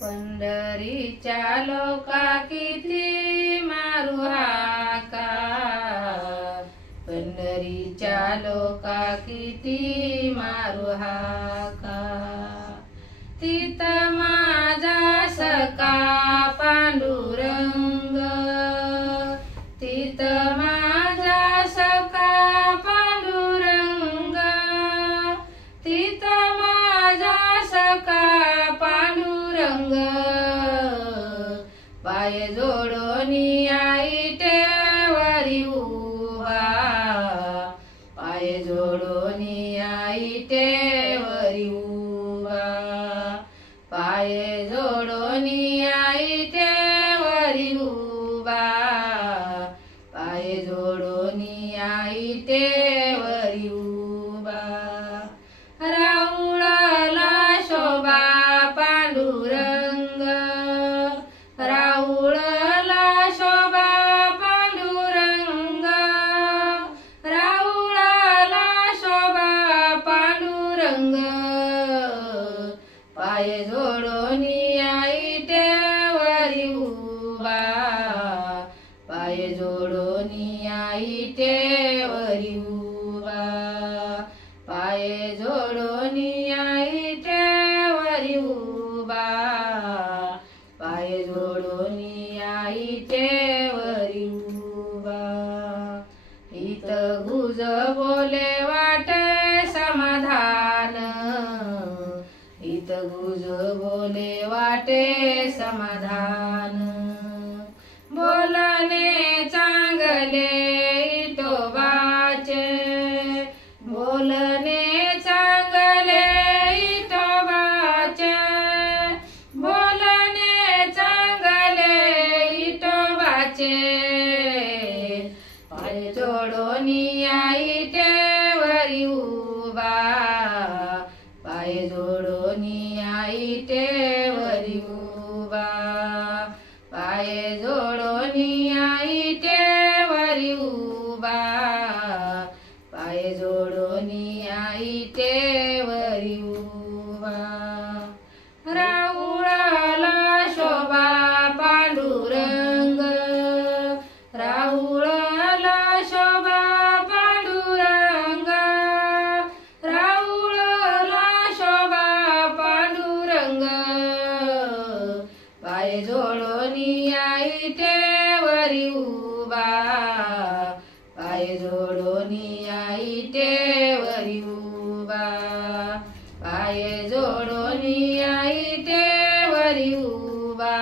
पंढरीच्या लोका किती मारू हाका, पंढरीच्या लोका किती मारू हाका। तिथं माझा सखा पांडुरंग, तिथं माझा सखा पांडुरंग, तिथं माझा सखा पांडुरंग। पाय जोडोनी आई टेवरी उभा, पाय जोडोनी आई टेवरी उभा, पाय जोडोनी आई टेवरी उभा, पाय जोडोनी आई टेवरी उभा। राऊळाला शोभा पांडुरंग, राऊळाला शोभा पांडुरंग, राऊळाला शोभा पांडुरंग। पाय जोडोनी आई टेवरी उभा, पाय जोडोनी आई टेवरी उभा, पाय जोडोनी आई टेवरी उभा, पाय जोडोनी आई टेवरी उभा। इथं गुज बोले वाटे समाधान, इथं गुज बोले वाटे समाधान। बोलणे चांगले इटोबाचे, बोलणे चांगले इटोबाचे, बोलणे चांगले इटोबाचे। पाय जोडोनी आई टेवरी उभा, पाय जोडोनी आई टेवरी उभा, पाय जोडोनी आई टेवरी उभा, पाय जोडोनी आई टेवरी उभा। राऊळाला शोभा पांडुरंग, राऊळाला शोभा पांडुरंग, राऊळाला शोभा पांडुरंग। पाय जोडोनी आई टेवरी उभा, पाय जोडोनी आई टेवरी उभा, पाय जोडोनी आई टेवरी उभा,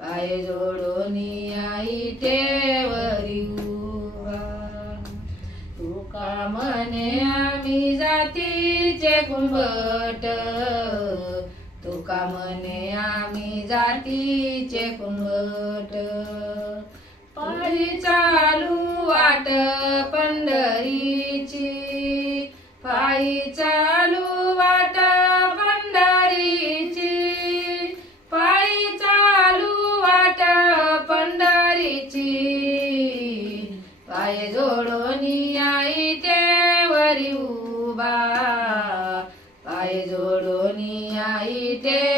पाय जोडोनी आई टेवरी उभा। तुका म्हणे आम्ही जातीचे कुंभट, तुका म्हणे आम्ही जातीचे कुंभट। पायी चालू वाट पंढरीची, पायी चालू वाट पंढरीची, पायी चालू वाट पंढरीची। पाय जोडोनी आई टेवरी उभा, पाय जोडोनी आई टेवरी